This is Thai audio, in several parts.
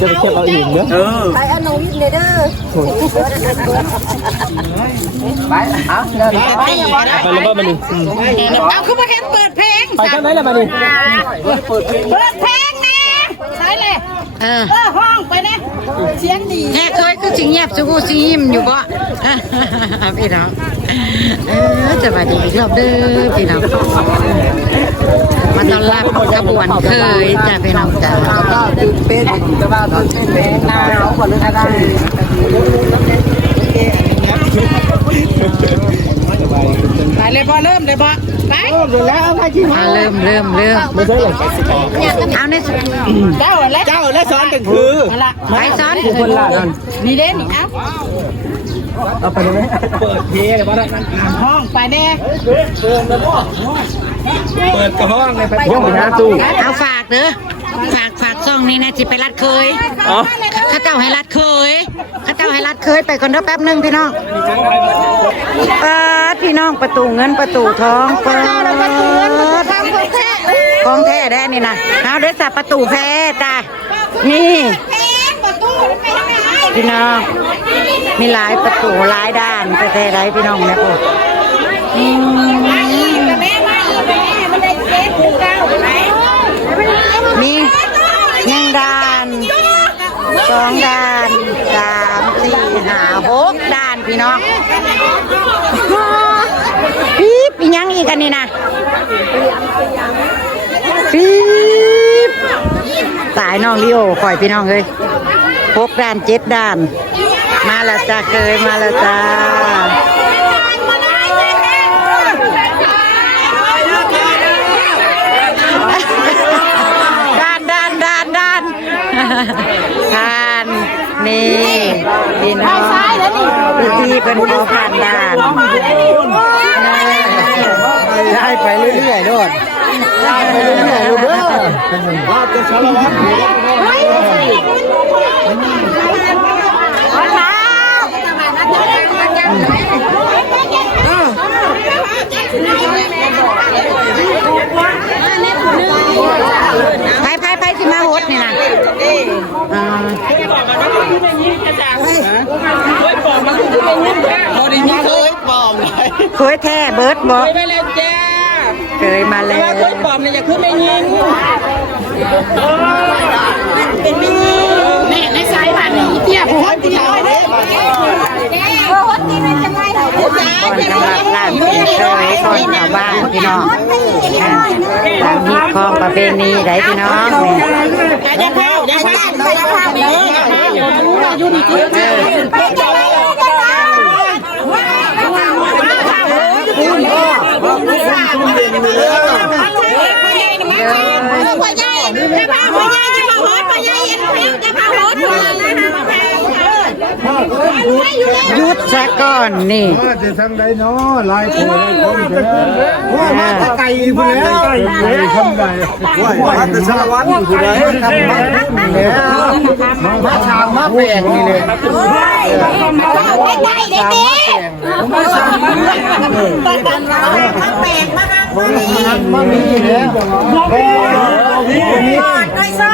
จะไปเก็บเอาอีกเด้อไปเอาหนูวิทย์เลยเด้อไปเอาไปแล้วบ้ามันนี่เอาคือมาเห็นเปิดเพลงไปเท่าไหร่ละบ้านี่เปิดเพลงนะใช่เลยห้องไปนะเสียงดีแค่เคยคือสิงเงียบสู้สิยิ้มอยู่บ่พี่น้องสวัสดีอีกรอบเด้อพี่น้องมาต้อนรับขบวนเคยจ้าพี่น้องจ้าก็ตื่นเป็นจะว่าตื่นเป็นหนาวก่อนเลยอะไรไปเลยบ่เริ่มเลยบ่ไปแล้วไปกินเริ่มไม่ใช่หรอกเอาในเจ้าและซ้อนกันคือไปซ้อนคนละนั่นนี่เด้นี่เอาไปไหมเปิดเพลงเลยว่าห้องไปแน่เปิดกระห้องเลยไปห้องไปหาตู้เอาฝากเด้อฝากซ่องนี้นะจิไปรัดเคยข้าเจ้าให้รัดเคยไปก่อนเด้อแป๊บนึงพี่น้องพี่น้องประตูเงินประตูทองเปิดของแท้ได้นี่นะเอาเด้อสับประตูแพ้จ้านี่พี่น้องมีหลายประตูหลายด้านแท้ๆได้พี่น้องนะพวกมี1 ด้าน2 ด้าน3 4 5 6 ด้านพี่น้องปี๊บยังอีกอันนี้นะปี๊บสายน้องลิโอคอยพี่น้องเลย6 ด้าน7 ด้านมาแล้วจ้าเคยมาแล้วจ้าผ่านนี่พี่น้องพิธีเป็นเขาผ่านด่านได้ไปเรื่อยๆด้วยได้ไปเรื่อยๆด้วยว่าจะสารวัตรไปที่มาฮดนี่นะเคยแท้เบิร์ดบอกเคยมาแล้วจ้าเคยมาแล้วเคยปลอมเนี่ยอย่าขึ้นไม่ยิงเป็นไม่ยิงนี่ในสายผ่านนี่เตี้ยผมฮดตีน้อยเด้ฮดตีเป็นจังไรคนกำลังล่างเป็นเคยคนชาวบ้านพี่น้องมีคลองประเพณีไหนพี่น้องอย่าเข้าอยู่นี่คือยุดซะก่อนนี่จะทำได้เนาะลายโผล่ว่ามาตะไก่ไปแล้วไก่ทำได้ว่าจะสารวัตรอยู่ไหนทำมามาชางมาแปลงนี่เลยมามีเนี่ยไม่ใช่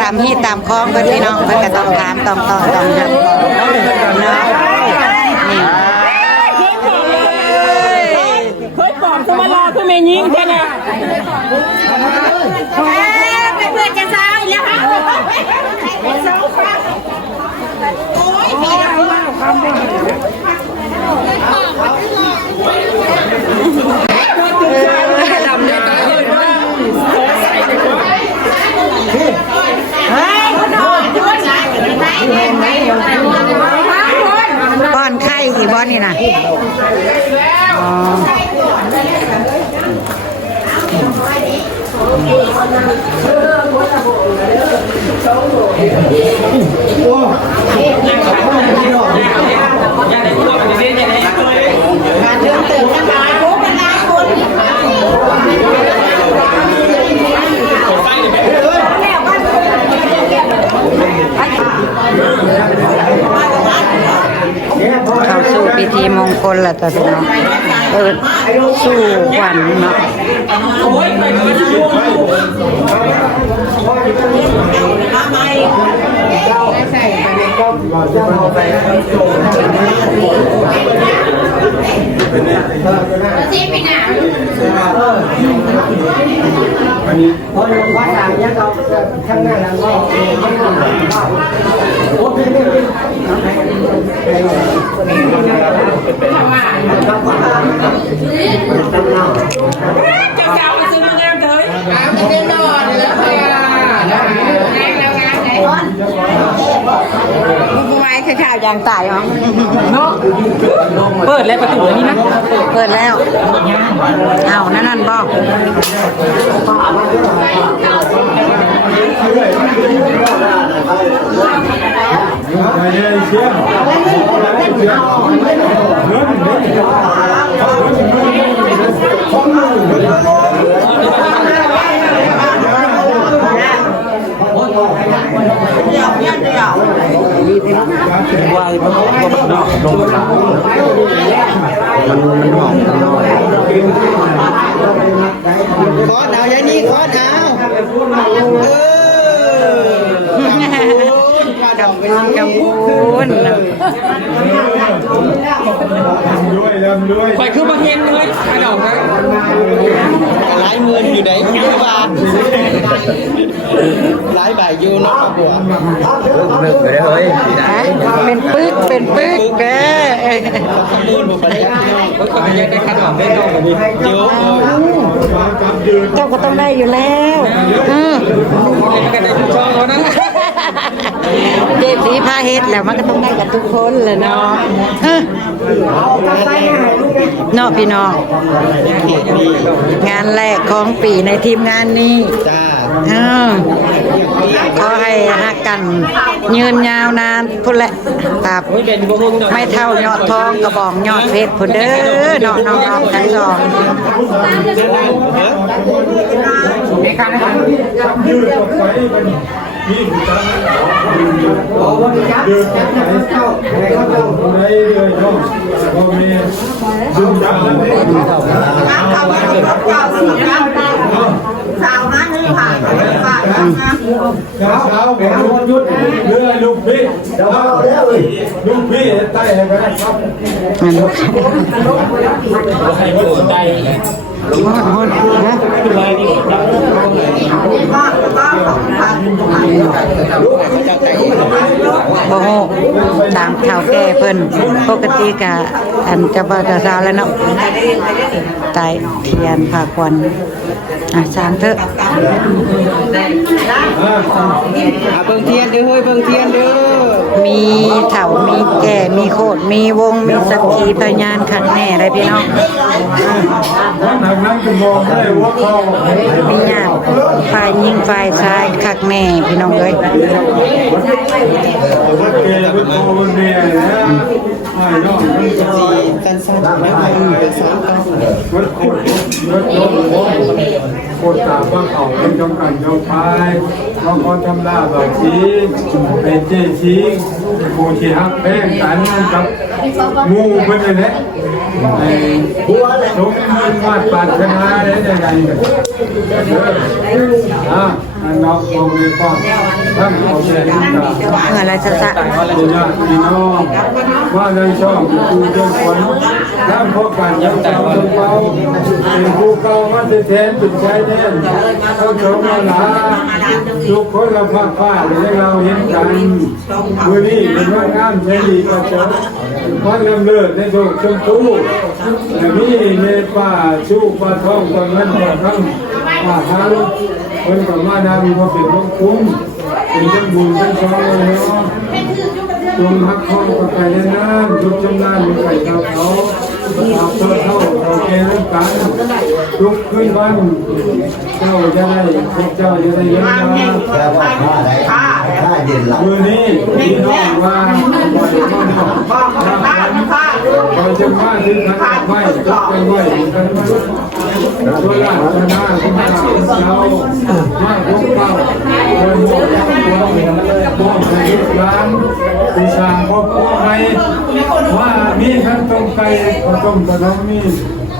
ตามที่ตามคล้องก็พี่น้องเพื่อนก็ต้องถามต้องครับนี่เคยปลอมสมรอคือไม่ยิงใช่ไหมเพื่อนจะซ้ายแล้วค่ะโอ้ยมีก้อนไข่ที่บ้านนี่นะเข้าสู่พิธีมงคลแล้วจ้ะพี่น้อง สู่ขวัญเนาะซีไปหนา อันนี้พอเราว่าทางนี้เราข้างหน้าเราก็โอเคเจ้าซื้อมางามเลยไม่ได้นอนแล้วค่ะมึงไว้ข่าวๆอย่างตายเหรอเนาะเปิดแล้วประตูนี่นะ เปิดแล้วเอานั่นบอก วายมันหอมมันหอมขอดาวยายนี่ขอดาวกำพูนด้วยลำด้วยไปคือมาเห็นเลยไอ้ดอกนะหลายมืออยู่ไหนอยู่บ้านหลายใบอยู่นอกบัวเลิกเลยเฮ้ยเป็นปึ๊กเป็นปึ๊กเด้อมือผมไปแล้วก็ยังได้ขนมได้ดอกนี้เยอะเจ้าก็ต้องได้อยู่แล้วกันได้ชอบนะเจ็บสีผ้าเฮ็ดแล้วมันก็ต้องได้กันทุกคนเลยเนาะเนาะพี่น้องงานแรกของปีในทีมงานนี้ขอให้ฮักกันยืนยาวนานพุ่นแหละครับไม่เท่ายอดทองกระบอกยอดเพชรพุ่นเด้อเนาะน้องๆทั้งสองในการนะครับยืดออกไปเป็นยิ่งจังยืดออกไปเข้าในเรือช่องก็มีดึงจับแล้วสาวนั้นนี่ผ่านเช้าของยุดเรือลูกพี่ลูกพี่ใต้ให้ไปได้ครับให้คนใต้โอ้โหตามข่าวแก่เพิ่นปกติกะอันจะบ่จะสาวแล้วเนาะตายเทียนพากวันสร้างเถอะเบิ่งเทียนเด้อเฮ้ยเบิ่งเทียนเด้อมีเถ่ามีแก่มีโคดมีวงมีสักขีพยานขันแน่อะไรพี่น้องมีญาติฝ่ายยิงฝ่ายชายขักแม่พี่น้องเอ้ยคนตาบ้าเขาเป็นจงกันจงพายเขาก็ทำลาแบบชี้เป็นเจ๊ชี้โมชีฮักแป้งกันกับงูเพื่อนเลยหัวสมมันวาดปาดชนะได้ยังไงน้องมองเลยก็ท่านเอาใจดีกับอะไรสักพี่น้องว่าในช่องดูเจ้าคนถ้าพบกันยังแต่ว่าเราเป็นผู้เก่ามาแทนจุดใจแน่นเขาชมเราหลาทุกคนเราพักผ้าเลยเราเห็นกันมือนี้เป็นว่างานใช้ดีก็จบวันลำเลิศในโลกชมพูมีเมป้าชูป้าทองตอนนั้นก็ทั้งป้าทั้งคนกับมาดามีความเป็นลูกคุ้มเป็นจังบุญจังชองเลยเนาะจงฮักข้องกับไปนานทุกจำนานมีไก่เท่าเขาเอาเท่าเราแก่ร่วมกันทุกขึ้นวันเจ้าจะได้พวกเจ้าจะได้เลี้ยงมามือนี้พี่น้องว่าบ่อยมาก เราจะมาถึงขนาดไม่ก็ไปไหวกันแต่ตัวราชนาที่มาเรามาพวกเราโดยมอบให้ร้านปีชาครอบครัวไหมว่ามีขั้นตรงไปก็ต้องจะต้องมี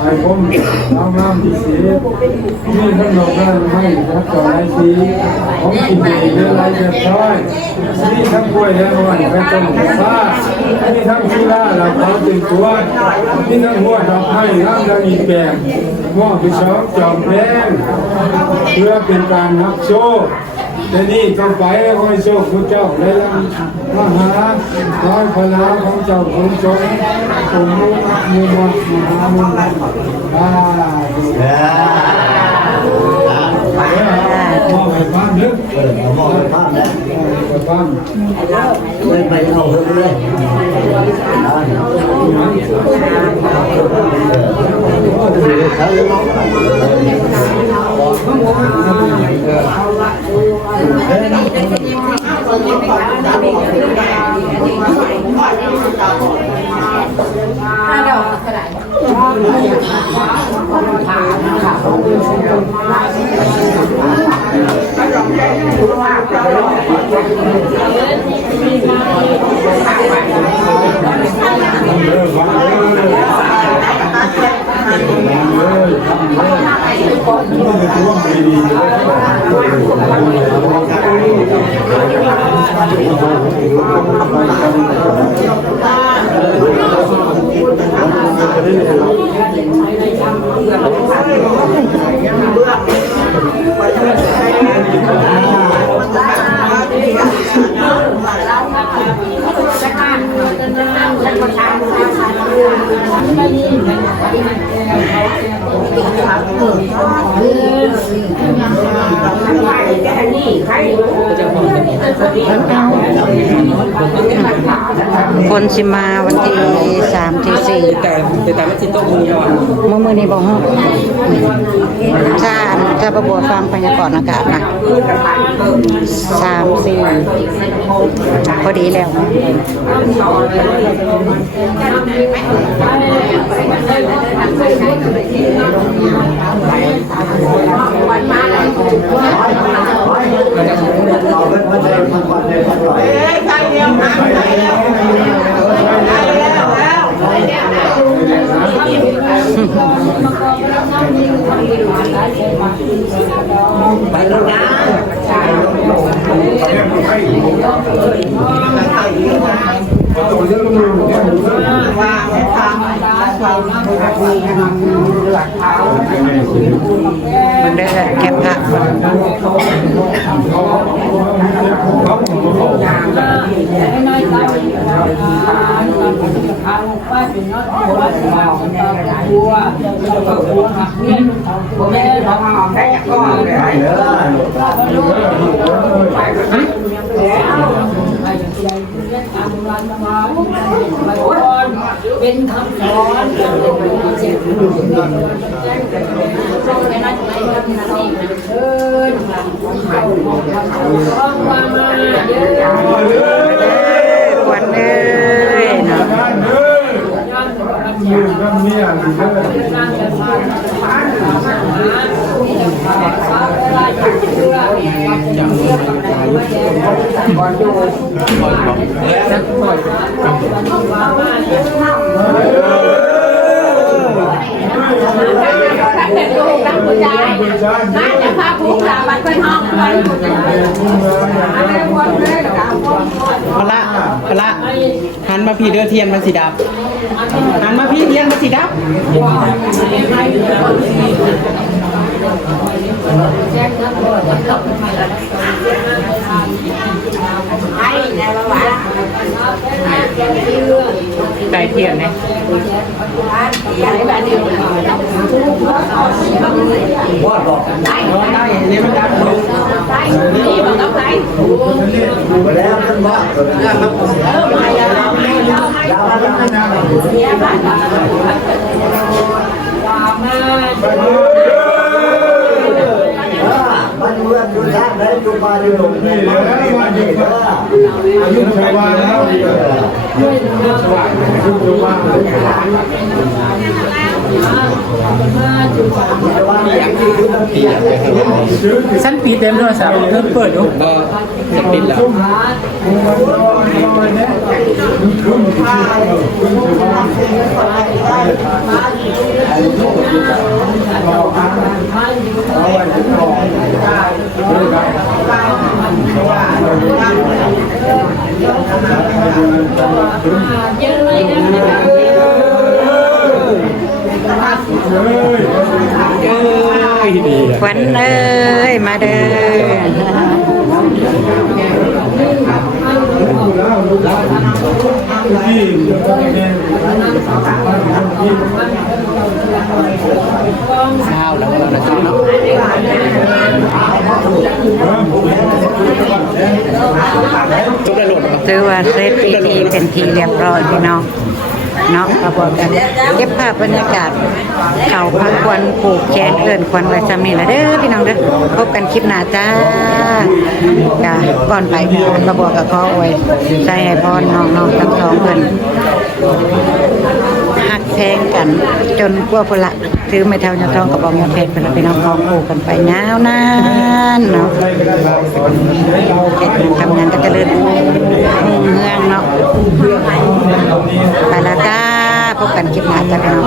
ไอ้ผมน้ำน้ำที่สีมีขนมได้ไหมครับต่อไรสีผมกินเองเรื่องไรจะช้อยมีทั้งกล้วยและวันทั้งต้นฟ้ามีทั้งกีฬาหลักเขาตื่นตัวมีทั้งหัวดอกไม้น้ำและมีแกงหม้อพิชอบจอมแพงเพื่อเป็นการนับโชคแต่นี่ต้องไปคอยโชคพระเจ้าได้แล้วมหาร้อยพลาของเจ้าของจงสมมุติมุมมหามุมมองไปบ้านนึกมองไปบ้านแล้วไปบ้านไปเอาเลยคนสิมาวันที่3ที่4แต่ไม่จิตโต้มือนี่บอกถ้าประบวฟังพยากรณ์อากาศนะ3-4พอดีแล้วไปแล้วนะมันได้แคปค่ะเป็นคำสอนควันเอ้ยเนาะ อยู่กับเมียอยู่น่าจะพาผู้สาวไปเป็นห้องไปพละหันมาพี่เดือเทียนมาสีดับหันมาพี่เทียนมาสีดับใจเทียนไหมว่าบอกได้เนี่ยมันดับนี่บอกต้องไหนไปแล้วท่านบ้ามันเลื่อนดูทางเล จุมาอยู่ตรงนี้แล้วมาอยู่อายุชาวบ้านแล้วฉันปิดเต็มโทรศัพท์เพิ่มเปิดดูจะปิดแล้วขวัญเอ้ยมาเด้ข้าวแล้วเราจะเนาะถือว่าเสร็จพิธีเป็นที่เรียบร้อยพี่น้องเนาะกระบอกกันเก็บภาพบรรยากาศเขาพักควันปลูกแคนเกินควันไว้ซ้ำนี่ละเด้อพี่น้องเด้อพบกันคลิปหน้าจ้าก่อนไปกระบอกกับข้อไว้ใส่ให้พรน้องๆทั้งสองคนหักแพงกันจนกว่าพละซื้อไม่เท่าเนาทองกระบอกเงินเพชรเป็นพี่น้องของปลูกกันไปยาวนานเนาะทำงานก็จะเลื่อนเมืองเนาะไปละจ้าพบกันคลิปหน้าจ้าพี่น้อง